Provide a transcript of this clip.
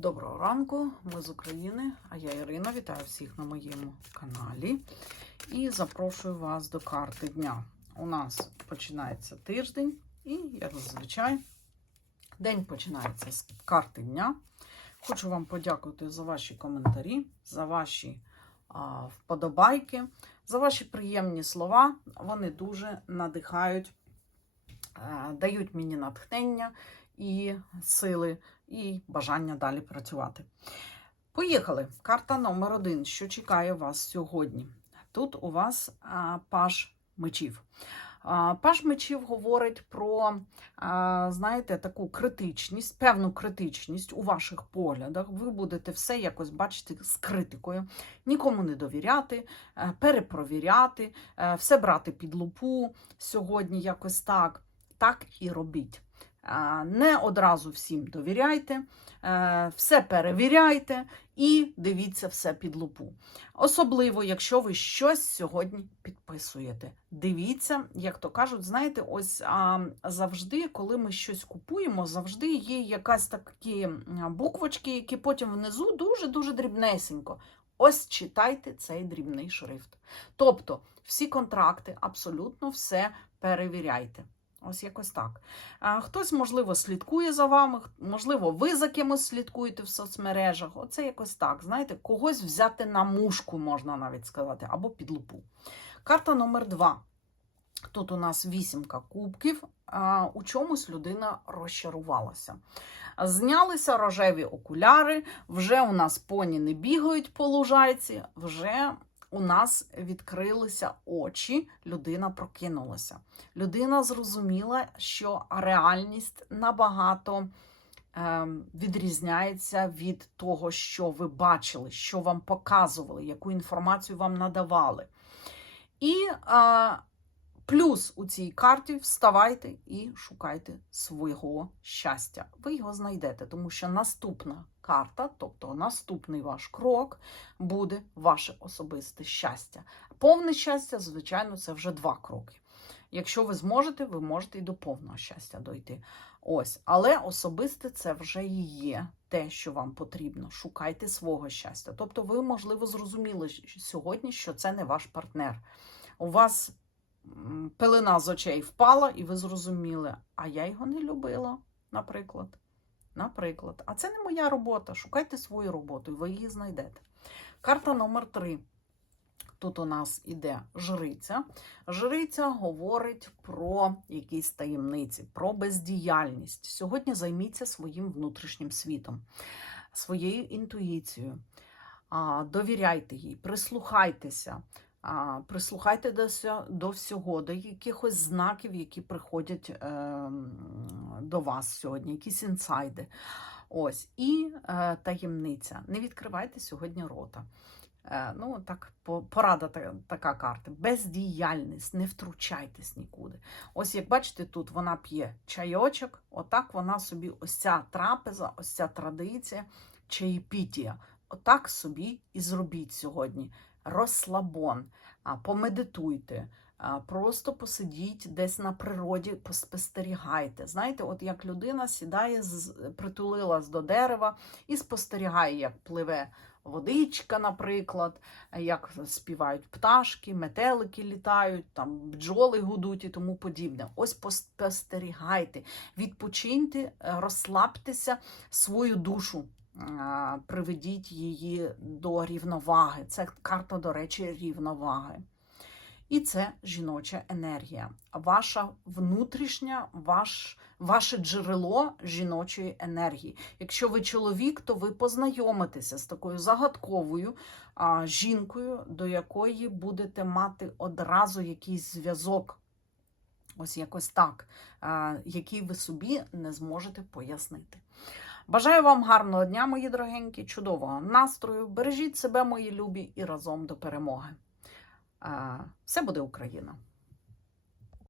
Доброго ранку, ми з України, а я Ірина. Вітаю всіх на моєму каналі і запрошую вас до карти дня. У нас починається тиждень, і, як зазвичай, день починається з карти дня. Хочу вам подякувати за ваші коментарі, за ваші а, вподобайки, за ваші приємні слова. Вони дуже надихають, дають мені натхнення і сили, і бажання далі працювати. Поїхали. Карта номер один. Що чекає вас сьогодні? Тут у вас паж мечів. Паж мечів говорить про, знаєте, таку критичність, певну критичність у ваших поглядах. Ви будете все якось бачити з критикою, нікому не довіряти, е, перепровіряти, е, все брати під лупу сьогодні якось так. Так і робіть. Не одразу всім довіряйте, е, все перевіряйте і дивіться все під лупу. Особливо, якщо ви щось сьогодні підписуєте. Дивіться, як то кажуть, знаєте, ось а, завжди, коли ми щось купуємо, завжди є якась такі буквочки, які потім внизу дуже-дуже дрібнесенько. Ось читайте цей дрібний шрифт. Тобто, всі контракти, абсолютно все перевіряйте. Ось якось так. Хтось, можливо, слідкує за вами, можливо, ви за кимось слідкуєте в соцмережах. Оце якось так. Знаєте, когось взяти на мушку, можна навіть сказати, або під лупу. Карта номер два. Тут у нас вісімка кубків. У чомусь людина розчарувалася. Знялися рожеві окуляри, вже у нас поні не бігають по лужайці, вже у нас відкрилися очі, людина прокинулася. Людина зрозуміла, що реальність набагато ем, відрізняється від того, що ви бачили, що вам показували, яку інформацію вам надавали. І а, плюс у цій карті вставайте і шукайте свого щастя. Ви його знайдете, тому що наступна карта, тобто наступний ваш крок, буде ваше особисте щастя. Повне щастя, звичайно, це вже два кроки. Якщо ви зможете, ви можете і до повного щастя дойти. Ось, але особисте це вже і є те, що вам потрібно. Шукайте свого щастя. Тобто, ви, можливо, зрозуміли сьогодні, що це не ваш партнер. У вас м, пелена з очей впала, і ви зрозуміли, а я його не любила, наприклад. Наприклад, а це не моя робота. Шукайте свою роботу, і ви її знайдете. Карта номер три. Тут у нас іде жриця. Жриця говорить про якісь таємниці, про бездіяльність. Сьогодні займіться своїм внутрішнім світом, своєю інтуїцією. Довіряйте їй, прислухайтеся, прислухайте до, до всього, до якихось знаків, які приходять е, до вас сьогодні, якісь інсайди. Ось, і е, таємниця. Не відкривайте сьогодні рота. Е, ну, так, порада та- така карта. Бездіяльність, не втручайтесь нікуди. Ось як бачите, тут вона п'є чайочок, отак вона собі, ось ця трапеза, ось ця традиція, чаєпітія. Отак собі і зробіть сьогодні. Розслабон, помедитуйте, просто посидіть десь на природі, поспостерігайте. Знаєте, от як людина сідає, притулилась до дерева і спостерігає, як пливе водичка, наприклад, як співають пташки, метелики літають, там бджоли гудуть і тому подібне. Ось спостерігайте, відпочиньте, розслабтеся свою душу. Приведіть її до рівноваги. Це карта, до речі, рівноваги. І це жіноча енергія. Ваша внутрішня, ваш, ваше джерело жіночої енергії. Якщо ви чоловік, то ви познайомитеся з такою загадковою а, жінкою, до якої будете мати одразу якийсь зв'язок. Ось якось так, який ви собі не зможете пояснити. Бажаю вам гарного дня, мої дорогенькі, чудового настрою. Бережіть себе, мої любі, і разом до перемоги. Все буде Україна!